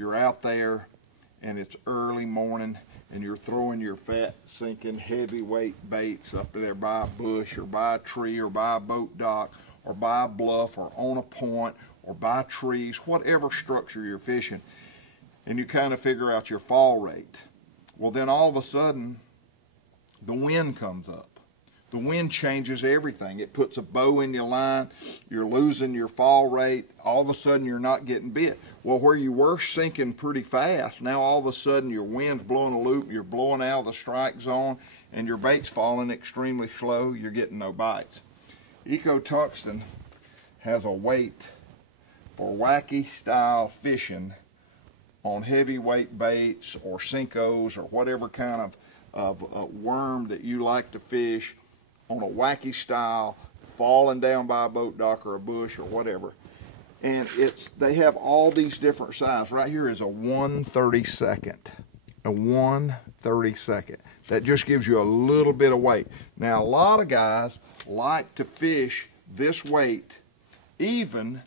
you're out there and it's early morning and you're throwing your fat sinking heavyweight baits up there by a bush or by a tree or by a boat dock or by a bluff or on a point or by trees, whatever structure you're fishing, and you kind of figure out your fall rate. Well, then all of a sudden the wind comes up. The wind changes everything. It puts a bow in your line. You're losing your fall rate. All of a sudden, you're not getting bit. Well, where you were sinking pretty fast, now all of a sudden your wind's blowing a loop, you're blowing out of the strike zone, and your bait's falling extremely slow. You're getting no bites. Tungsten has a weight for wacky style fishing on heavyweight baits or Senkos or whatever kind of worm that you like to fish on a wacky style, falling down by a boat dock or a bush or whatever. And they have all these different sizes. Right here is a 1/32. A 1/32. That just gives you a little bit of weight. Now, a lot of guys like to fish this weight even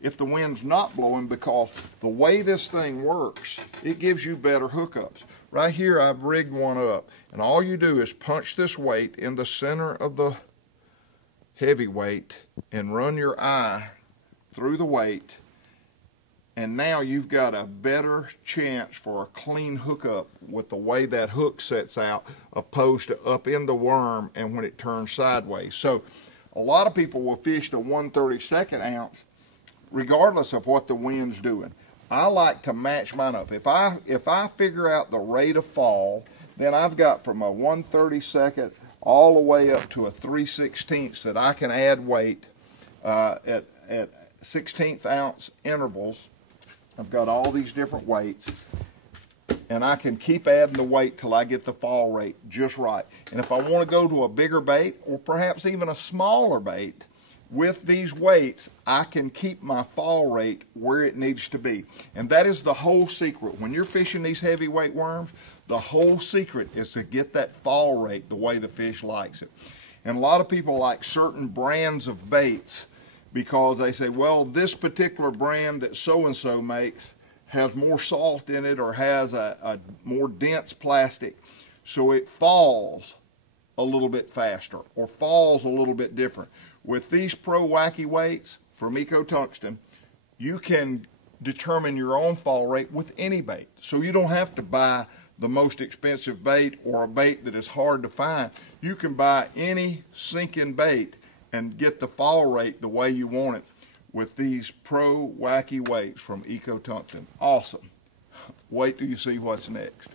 if the wind's not blowing, because the way this thing works, it gives you better hookups. Right here, I've rigged one up, and all you do is punch this weight in the center of the heavyweight and run your eye through the weight, and now you've got a better chance for a clean hookup with the way that hook sets out, opposed to up in the worm and when it turns sideways. So a lot of people will fish the 1/32 ounce regardless of what the wind's doing. I like to match mine up. If I figure out the rate of fall, then I've got from a 1/32 all the way up to a 3/16 that I can add weight at 16th ounce intervals. I've got all these different weights, and I can keep adding the weight till I get the fall rate just right. And if I want to go to a bigger bait, or perhaps even a smaller bait, with these weights, I can keep my fall rate where it needs to be. And that is the whole secret. When you're fishing these heavyweight worms, the whole secret is to get that fall rate the way the fish likes it. And a lot of people like certain brands of baits because they say, well, this particular brand that so-and-so makes has more salt in it or has a more dense plastic, so it falls a little bit faster or falls a little bit different. With these Pro Wacky Weights from Tungsten, you can determine your own fall rate with any bait. So you don't have to buy the most expensive bait or a bait that is hard to find. You can buy any sinking bait and get the fall rate the way you want it with these Pro Wacky Weights from Tungsten. Awesome. Wait till you see what's next.